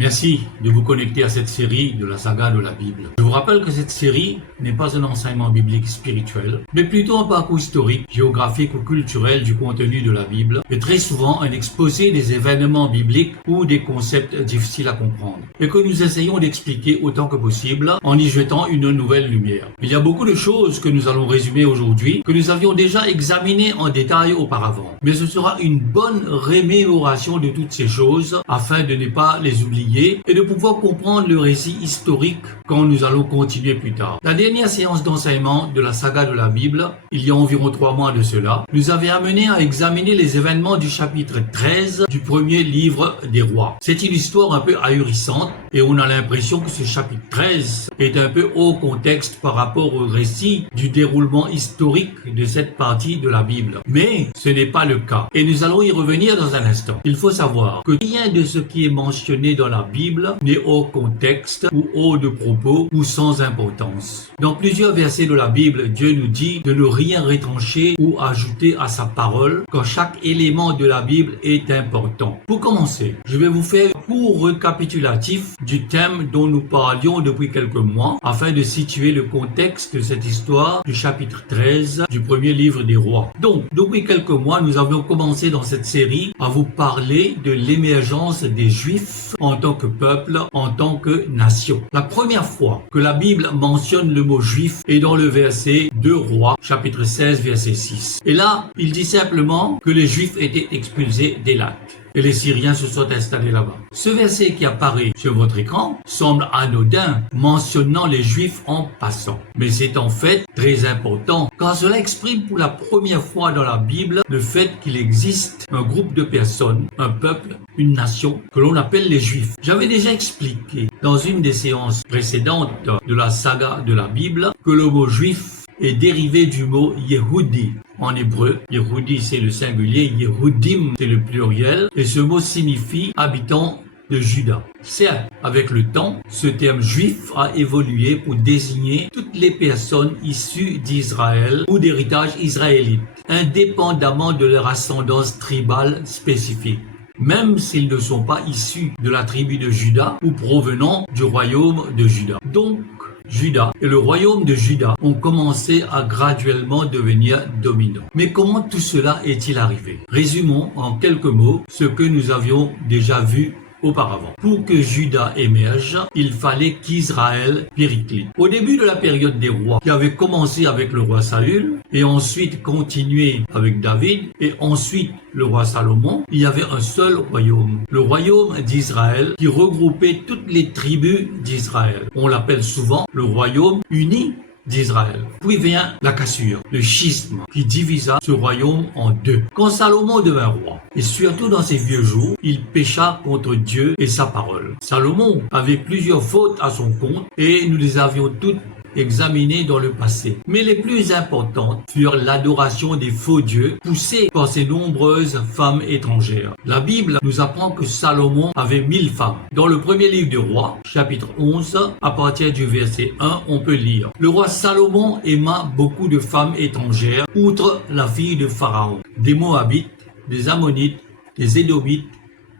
Merci de vous connecter à cette série de la saga de la Bible. Je vous rappelle que cette série n'est pas un enseignement biblique spirituel, mais plutôt un parcours historique, géographique ou culturel du contenu de la Bible, et très souvent un exposé des événements bibliques ou des concepts difficiles à comprendre, et que nous essayons d'expliquer autant que possible en y jetant une nouvelle lumière. Il y a beaucoup de choses que nous allons résumer aujourd'hui, que nous avions déjà examinées en détail auparavant, mais ce sera une bonne remémoration de toutes ces choses afin de ne pas les oublier et de pouvoir comprendre le récit historique quand nous allons continuer plus tard. La dernière séance d'enseignement de la saga de la Bible, il y a environ 3 mois de cela, nous avait amené à examiner les événements du chapitre 13 du premier livre des rois. C'est une histoire un peu ahurissante et on a l'impression que ce chapitre 13 est un peu hors contexte par rapport au récit du déroulement historique de cette partie de la Bible. Mais ce n'est pas le cas et nous allons y revenir dans un instant. Il faut savoir que rien de ce qui est mentionné dans la Bible n'est hors contexte ou hors de propos ou sans importance. Dans plusieurs versets de la Bible, Dieu nous dit de ne rien retrancher ou ajouter à sa parole quand chaque élément de la Bible est important. Pour commencer, je vais vous faire un court récapitulatif du thème dont nous parlions depuis quelques mois afin de situer le contexte de cette histoire du chapitre 13 du premier livre des rois. Donc, depuis quelques mois, nous avions commencé dans cette série à vous parler de l'émergence des Juifs en tant que peuple, en tant que nation. La première fois que la Bible mentionne le mot juif est dans le verset 2 Rois, chapitre 16, verset 6. Et là, il dit simplement que les Juifs étaient expulsés d'Élat et les Syriens se sont installés là-bas. Ce verset qui apparaît sur votre écran semble anodin, mentionnant les Juifs en passant. Mais c'est en fait très important, car cela exprime pour la première fois dans la Bible le fait qu'il existe un groupe de personnes, un peuple, une nation, que l'on appelle les Juifs. J'avais déjà expliqué dans une des séances précédentes de la saga de la Bible que le mot juif est dérivé du mot Yehudi. En hébreu, Yehudi c'est le singulier, Yehudim c'est le pluriel, et ce mot signifie habitant de Juda. Certes, avec le temps, ce terme juif a évolué pour désigner toutes les personnes issues d'Israël ou d'héritage israélite, indépendamment de leur ascendance tribale spécifique, même s'ils ne sont pas issus de la tribu de Juda ou provenant du royaume de Juda. Donc, Juda et le royaume de Juda ont commencé à graduellement devenir dominants. Mais comment tout cela est-il arrivé? Résumons en quelques mots ce que nous avions déjà vu auparavant. Pour que Juda émerge, il fallait qu'Israël périclite. Au début de la période des rois, qui avait commencé avec le roi Saül, et ensuite continué avec David, et ensuite le roi Salomon, il y avait un seul royaume, le royaume d'Israël, qui regroupait toutes les tribus d'Israël. On l'appelle souvent le royaume uni d'Israël. Puis vient la cassure, le schisme, qui divisa ce royaume en deux. Quand Salomon devint roi, et surtout dans ses vieux jours, il pécha contre Dieu et sa parole. Salomon avait plusieurs fautes à son compte, et nous les avions toutes examinées dans le passé. Mais les plus importantes furent l'adoration des faux dieux poussée par ses nombreuses femmes étrangères. La Bible nous apprend que Salomon avait 1000 femmes. Dans le premier livre des rois, chapitre 11, à partir du verset 1, on peut lire: Le roi Salomon aima beaucoup de femmes étrangères, outre la fille de Pharaon, des Moabites, des Ammonites, des Édomites,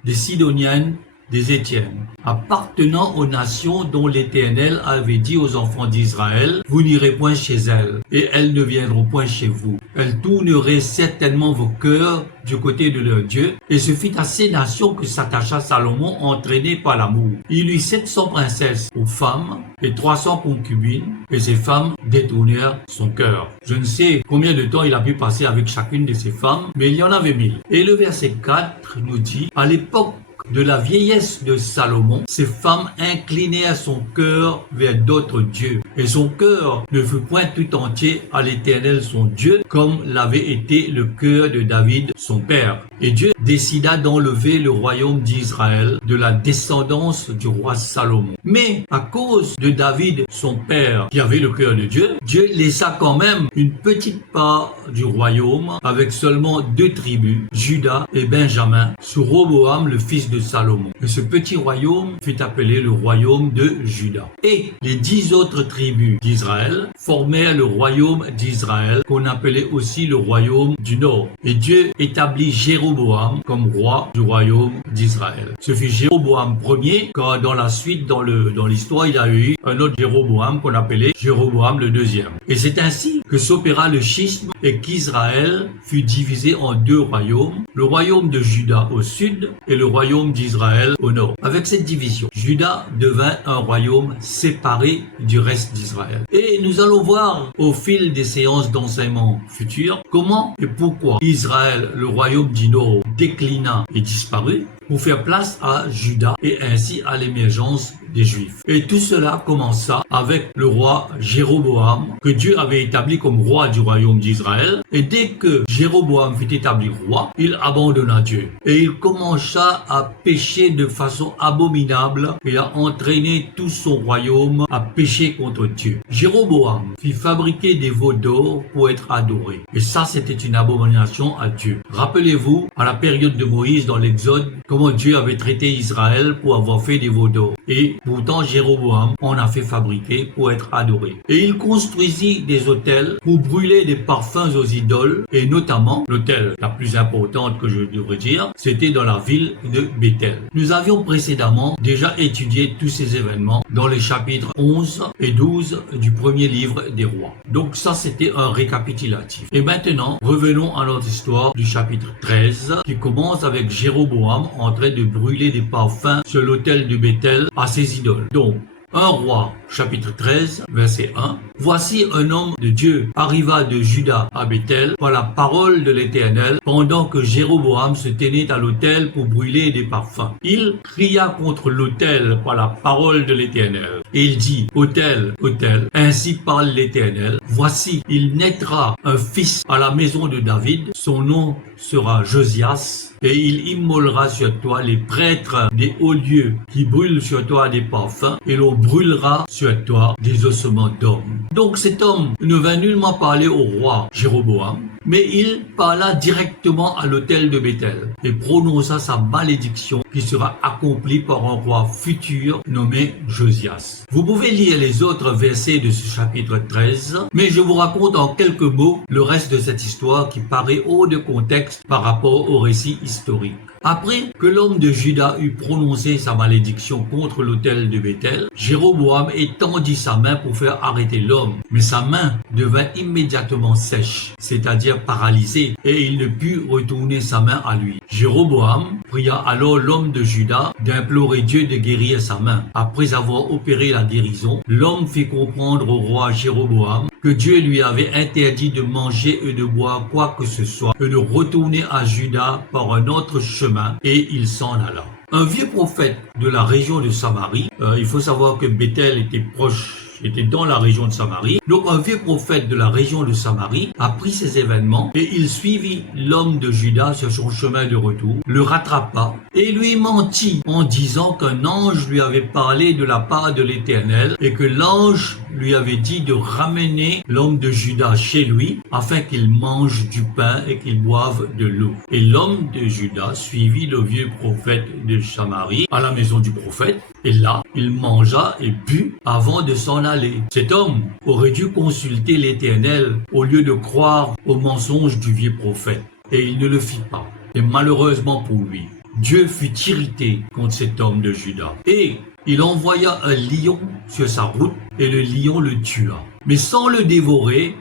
des Sidoniennes, des Étiennes, appartenant aux nations dont l'Éternel avait dit aux enfants d'Israël: Vous n'irez point chez elles, et elles ne viendront point chez vous. Elles tourneraient certainement vos cœurs du côté de leur Dieu. Et ce fut à ces nations que s'attacha Salomon, entraîné par l'amour. Il eut 700 princesses aux femmes et 300 concubines, et ces femmes détournèrent son cœur. Je ne sais combien de temps il a pu passer avec chacune de ces femmes, mais il y en avait 1000. Et le verset 4 nous dit: À l'époque de la vieillesse de Salomon, ces femmes inclinèrent son cœur vers d'autres dieux, et son cœur ne fut point tout entier à l'Éternel son Dieu, comme l'avait été le cœur de David son père. Et Dieu décida d'enlever le royaume d'Israël de la descendance du roi Salomon. Mais à cause de David son père, qui avait le cœur de Dieu, Dieu laissa quand même une petite part du royaume avec seulement 2 tribus, Juda et Benjamin, sous Roboam le fils de Salomon. Et ce petit royaume fut appelé le royaume de Juda. Et les 10 autres tribus d'Israël formèrent le royaume d'Israël, qu'on appelait aussi le royaume du Nord. Et Dieu établit Jérusalem Jéroboam comme roi du royaume d'Israël. Ce fut Jéroboam Ier, car dans la suite, dans l'histoire, il y a eu un autre Jéroboam qu'on appelait Jéroboam le deuxième. Et c'est ainsi que s'opéra le schisme et qu'Israël fut divisé en deux royaumes, le royaume de Juda au sud et le royaume d'Israël au nord. Avec cette division, Juda devint un royaume séparé du reste d'Israël. Et nous allons voir au fil des séances d'enseignement futures comment et pourquoi Israël, le royaume du nord, déclina et disparut pour faire place à Juda et ainsi à l'émergence des Juifs. Et tout cela commença avec le roi Jéroboam que Dieu avait établi comme roi du royaume d'Israël. Et dès que Jéroboam fut établi roi, il abandonna Dieu. Et il commença à pécher de façon abominable et à entraîner tout son royaume à pécher contre Dieu. Jéroboam fit fabriquer des veaux d'or pour être adorés. Et ça, c'était une abomination à Dieu. Rappelez-vous, à la période de Moïse dans l'Exode, comment Dieu avait traité Israël pour avoir fait des veaux d'or. Et pourtant, Jéroboam en a fait fabriquer pour être adoré. Et il construisit des autels pour brûler des parfums aux idoles, et notamment, l'autel la plus importante que je devrais dire, c'était dans la ville de Béthel. Nous avions précédemment déjà étudié tous ces événements dans les chapitres 11 et 12 du premier livre des rois. Donc ça, c'était un récapitulatif. Et maintenant, revenons à notre histoire du chapitre 13, qui commence avec Jéroboam en train de brûler des parfums sur l'autel de Béthel à ses idoles. Donc, 1 Roi, chapitre 13, verset 1. Voici un homme de Dieu arriva de Juda à Béthel par la parole de l'Éternel pendant que Jéroboam se tenait à l'autel pour brûler des parfums. Il cria contre l'autel par la parole de l'Éternel. Et il dit, autel, autel, ainsi parle l'Éternel. Voici, il naîtra un fils à la maison de David. Son nom sera Josias. Et il immolera sur toi les prêtres des hauts lieux qui brûlent sur toi des parfums et l'on brûlera sur toi des ossements d'hommes. Donc cet homme ne vint nullement parler au roi Jéroboam, mais il parla directement à l'autel de Béthel et prononça sa malédiction qui sera accomplie par un roi futur nommé Josias. Vous pouvez lire les autres versets de ce chapitre 13, mais je vous raconte en quelques mots le reste de cette histoire qui paraît hors de contexte par rapport au récit historique. Après que l'homme de Juda eut prononcé sa malédiction contre l'autel de Béthel, Jéroboam étendit sa main pour faire arrêter l'homme, mais sa main devint immédiatement sèche, c'est-à-dire paralysée, et il ne put retourner sa main à lui. Jéroboam pria alors l'homme de Juda d'implorer Dieu de guérir sa main. Après avoir opéré la guérison, l'homme fit comprendre au roi Jéroboam que Dieu lui avait interdit de manger et de boire quoi que ce soit, et de retourner à Juda par un autre chemin, et il s'en alla. Un vieux prophète de la région de Samarie, il faut savoir que Béthel était dans la région de Samarie. Donc un vieux prophète de la région de Samarie apprit ces événements et il suivit l'homme de Juda sur son chemin de retour, le rattrapa et lui mentit en disant qu'un ange lui avait parlé de la part de l'Éternel et que l'ange lui avait dit de ramener l'homme de Juda chez lui afin qu'il mange du pain et qu'il boive de l'eau. Et l'homme de Juda suivit le vieux prophète de Samarie à la maison du prophète et là, il mangea et but avant de s'en aller. Cet homme aurait dû consulter l'Éternel au lieu de croire aux mensonges du vieux prophète. Et il ne le fit pas. Et malheureusement pour lui, Dieu fut irrité contre cet homme de Juda. Et il envoya un lion sur sa route et le lion le tua. Mais sans le dévorer,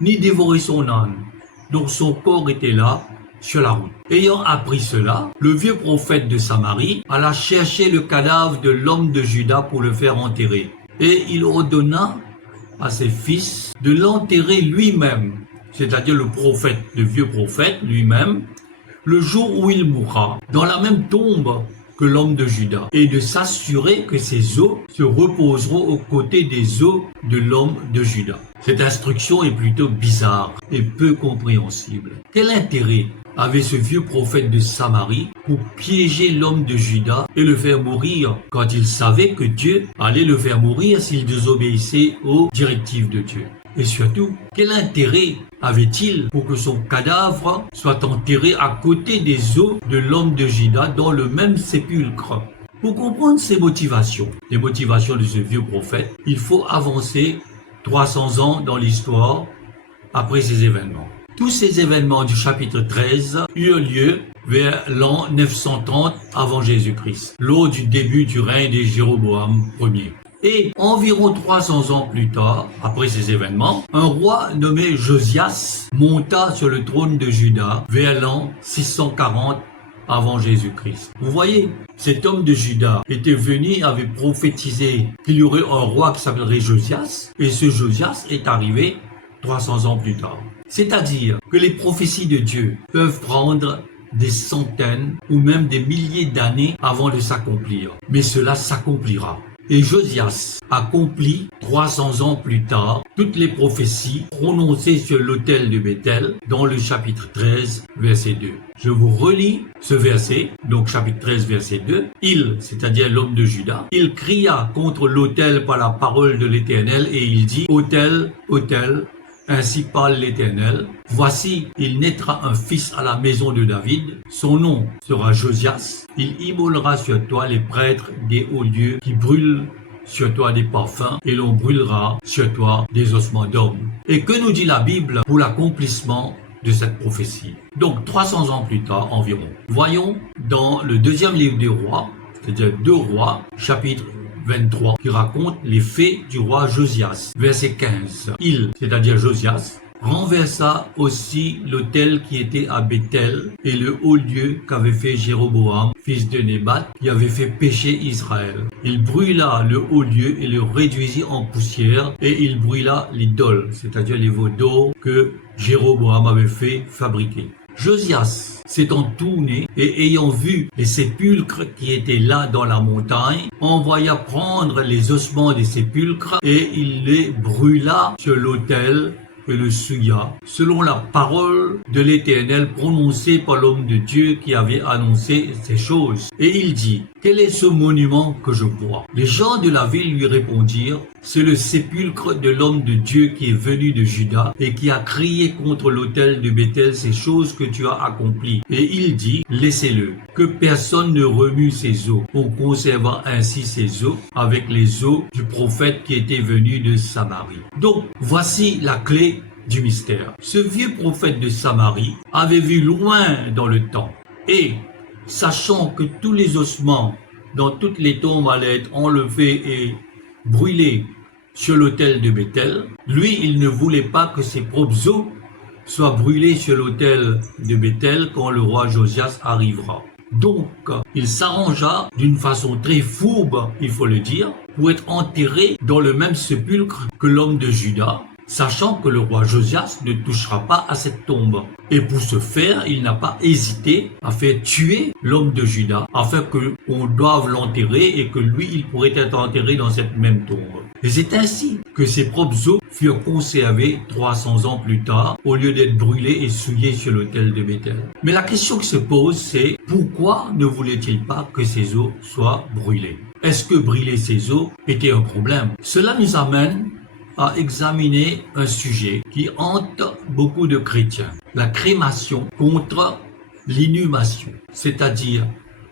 ni dévorer son âne. Donc son corps était là, sur la route. Ayant appris cela, le vieux prophète de Samarie alla chercher le cadavre de l'homme de Juda pour le faire enterrer. Et il ordonna à ses fils de l'enterrer lui-même, c'est-à-dire le vieux prophète lui-même, le jour où il mourra, dans la même tombe que l'homme de Juda, et de s'assurer que ses os se reposeront aux côtés des os de l'homme de Juda. Cette instruction est plutôt bizarre et peu compréhensible. Quel intérêt avait ce vieux prophète de Samarie pour piéger l'homme de Juda et le faire mourir quand il savait que Dieu allait le faire mourir s'il désobéissait aux directives de Dieu? Et surtout, quel intérêt avait-il pour que son cadavre soit enterré à côté des os de l'homme de Juda dans le même sépulcre? Pour comprendre ses motivations, les motivations de ce vieux prophète, il faut avancer 300 ans dans l'histoire après ces événements. Tous ces événements du chapitre 13 eurent lieu vers l'an 930 avant Jésus-Christ, lors du début du règne de Jéroboam Ier. Et environ 300 ans plus tard, après ces événements, un roi nommé Josias monta sur le trône de Juda vers l'an 640 avant Jésus-Christ. Vous voyez, cet homme de Juda était venu, avait prophétisé qu'il y aurait un roi qui s'appellerait Josias, et ce Josias est arrivé 300 ans plus tard. C'est-à-dire que les prophéties de Dieu peuvent prendre des centaines ou même des milliers d'années avant de s'accomplir, mais cela s'accomplira. Et Josias accomplit 300 ans plus tard toutes les prophéties prononcées sur l'autel de Béthel dans le chapitre 13, verset 2. Je vous relis ce verset, donc chapitre 13, verset 2. Il, c'est-à-dire l'homme de Juda, il cria contre l'autel par la parole de l'Éternel et il dit, autel, autel, ainsi parle l'Éternel. Voici, il naîtra un fils à la maison de David. Son nom sera Josias. Il immolera sur toi les prêtres des hauts lieux qui brûlent sur toi des parfums et l'on brûlera sur toi des ossements d'hommes. Et que nous dit la Bible pour l'accomplissement de cette prophétie? Donc 300 ans plus tard environ. Voyons dans le deuxième livre des rois, c'est-à-dire 2 rois, chapitre 23, qui raconte les faits du roi Josias. Verset 15. Il, c'est-à-dire Josias, renversa aussi l'autel qui était à Béthel et le haut lieu qu'avait fait Jéroboam, fils de Nébat, qui avait fait pécher Israël. Il brûla le haut lieu et le réduisit en poussière et il brûla l'idole, c'est-à-dire les veaux d'or que Jéroboam avait fait fabriquer. Josias s'étant tourné et ayant vu les sépulcres qui étaient là dans la montagne, envoya prendre les ossements des sépulcres et il les brûla sur l'autel et le souilla, selon la parole de l'Éternel prononcée par l'homme de Dieu qui avait annoncé ces choses. Et il dit, quel est ce monument que je vois? Les gens de la ville lui répondirent, c'est le sépulcre de l'homme de Dieu qui est venu de Juda et qui a crié contre l'autel de Béthel ces choses que tu as accomplies. Et il dit, laissez-le, que personne ne remue ses os. On conserva ainsi ses os avec les os du prophète qui était venu de Samarie. Donc, voici la clé du mystère. Ce vieux prophète de Samarie avait vu loin dans le temps et, sachant que tous les ossements dans toutes les tombes allaient être enlevés et brûlés sur l'autel de Béthel, lui, il ne voulait pas que ses propres os soient brûlés sur l'autel de Béthel quand le roi Josias arrivera. Donc, il s'arrangea d'une façon très fourbe, il faut le dire, pour être enterré dans le même sépulcre que l'homme de Juda, sachant que le roi Josias ne touchera pas à cette tombe. Et pour ce faire, il n'a pas hésité à faire tuer l'homme de Juda, afin qu'on doive l'enterrer et que lui, il pourrait être enterré dans cette même tombe. Et c'est ainsi que ses propres os furent conservés 300 ans plus tard, au lieu d'être brûlés et souillés sur l'autel de Béthel. Mais la question qui se pose, c'est pourquoi ne voulait-il pas que ses os soient brûlés? Est-ce que brûler ses os était un problème? Cela nous amène à examiner un sujet qui hante beaucoup de chrétiens, la crémation contre l'inhumation, c'est-à-dire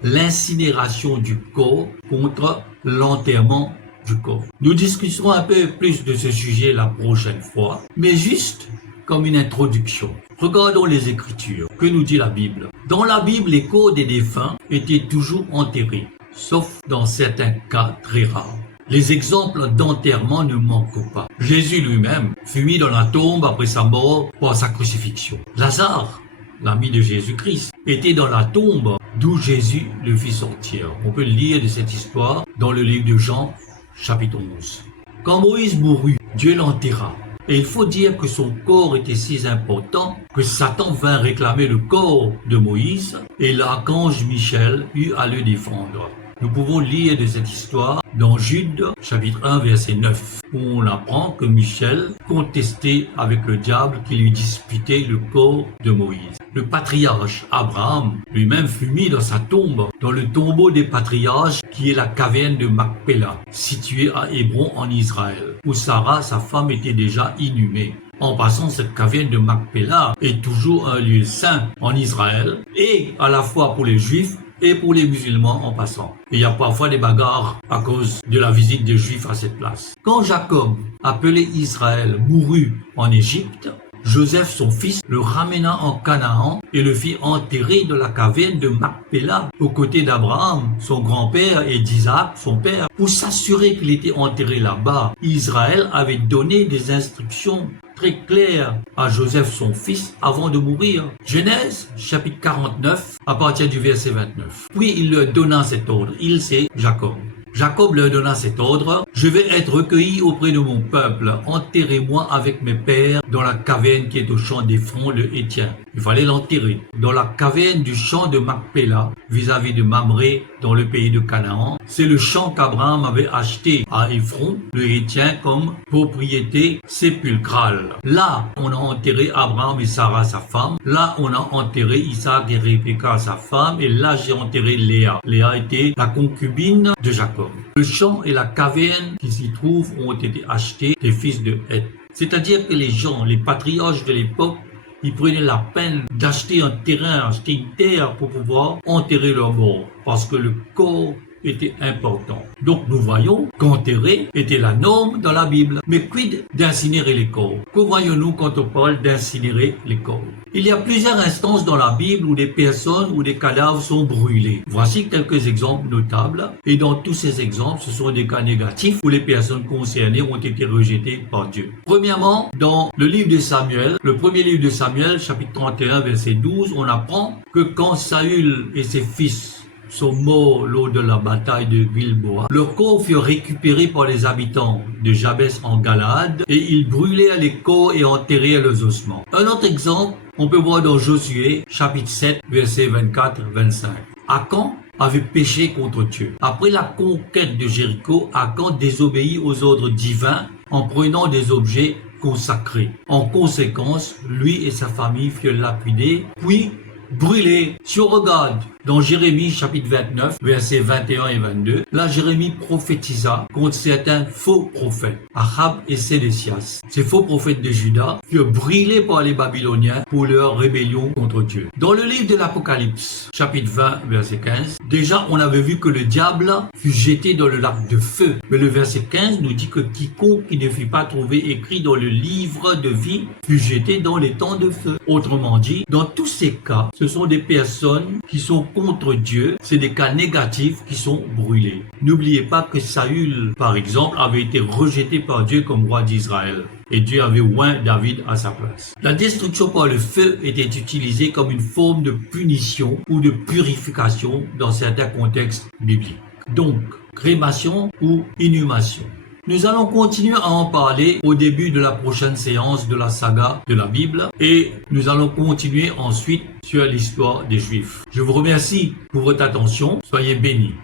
l'incinération du corps contre l'enterrement du corps. Nous discuterons un peu plus de ce sujet la prochaine fois, mais juste comme une introduction. Regardons les Écritures. Que nous dit la Bible? Dans la Bible, les corps des défunts étaient toujours enterrés, sauf dans certains cas très rares. Les exemples d'enterrement ne manquent pas. Jésus lui-même fut mis dans la tombe après sa mort par sa crucifixion. Lazare, l'ami de Jésus-Christ, était dans la tombe d'où Jésus le fit sortir. On peut lire de cette histoire dans le livre de Jean, chapitre 11. Quand Moïse mourut, Dieu l'enterra. Et il faut dire que son corps était si important que Satan vint réclamer le corps de Moïse et l'archange Michel eut à le défendre. Nous pouvons lire de cette histoire dans Jude, chapitre 1, verset 9, où on apprend que Michel contestait avec le diable qui lui disputait le corps de Moïse. Le patriarche Abraham lui-même fut mis dans sa tombe, dans le tombeau des patriarches qui est la caverne de Macpéla, située à Hébron en Israël, où Sarah, sa femme, était déjà inhumée. En passant, cette caverne de Macpéla est toujours un lieu saint en Israël, et à la fois pour les Juifs et pour les musulmans en passant. Il y a parfois des bagarres à cause de la visite des Juifs à cette place. Quand Jacob, appelé Israël, mourut en Égypte, Joseph, son fils, le ramena en Canaan et le fit enterrer dans la caverne de Macpéla, aux côtés d'Abraham, son grand-père, et d'Isaac, son père. Pour s'assurer qu'il était enterré là-bas, Israël avait donné des instructions très claires à Joseph, son fils, avant de mourir. Genèse, chapitre 49, à partir du verset 29. Puis il leur donna cet ordre. Il, c'est Jacob. Jacob leur donna cet ordre: « Je vais être recueilli auprès de mon peuple. Enterrez-moi avec mes pères dans la caverne qui est au champ d'Éphron le Héthien. » Il fallait l'enterrer dans la caverne du champ de Macpéla, vis-à-vis de Mamré, dans le pays de Canaan. C'est le champ qu'Abraham avait acheté à Éphron le Héthien comme propriété sépulcrale. Là, on a enterré Abraham et Sarah, sa femme. Là, on a enterré Isaac et Rebecca, sa femme. Et là, j'ai enterré Léa. Léa était la concubine de Jacob. Le champ et la caverne qui s'y trouvent ont été achetés des fils de Heth. C'est-à-dire que les gens, les patriarches de l'époque, ils prenaient la peine d'acheter un terrain, acheter une terre pour pouvoir enterrer leurs morts, parce que le corps était important. Donc nous voyons qu'enterrer était la norme dans la Bible. Mais quid d'incinérer les corps? Que voyons-nous quand on parle d'incinérer les corps? Il y a plusieurs instances dans la Bible où des personnes ou des cadavres sont brûlés. Voici quelques exemples notables. Et dans tous ces exemples, ce sont des cas négatifs où les personnes concernées ont été rejetées par Dieu. Premièrement, dans le livre de Samuel, le premier livre de Samuel, chapitre 31, verset 12, on apprend que quand Saül et ses fils sont morts lors de la bataille de Gilboa, leurs corps furent récupérés par les habitants de Jabès en Galaad et ils brûlèrent les corps et enterrèrent leurs ossements. Un autre exemple, on peut voir dans Josué, chapitre 7, versets 24-25. Akan avait péché contre Dieu. Après la conquête de Jéricho, Akan désobéit aux ordres divins en prenant des objets consacrés. En conséquence, lui et sa famille furent lapidés, puis brûlés. Si on regarde dans Jérémie chapitre 29, versets 21 et 22, là Jérémie prophétisa contre certains faux prophètes, Ahab et Sédécias. Ces faux prophètes de Juda furent brûlés par les Babyloniens pour leur rébellion contre Dieu. Dans le livre de l'Apocalypse, chapitre 20, verset 15, déjà on avait vu que le diable fut jeté dans le lac de feu. Mais le verset 15 nous dit que quiconque qui ne fut pas trouvé écrit dans le livre de vie fut jeté dans les temps de feu. Autrement dit, dans tous ces cas, ce sont des personnes qui sont contre Dieu, c'est des cas négatifs qui sont brûlés. N'oubliez pas que Saül, par exemple, avait été rejeté par Dieu comme roi d'Israël. Et Dieu avait oint David à sa place. La destruction par le feu était utilisée comme une forme de punition ou de purification dans certains contextes bibliques. Donc, crémation ou inhumation. Nous allons continuer à en parler au début de la prochaine séance de la saga de la Bible et nous allons continuer ensuite sur l'histoire des Juifs. Je vous remercie pour votre attention. Soyez bénis.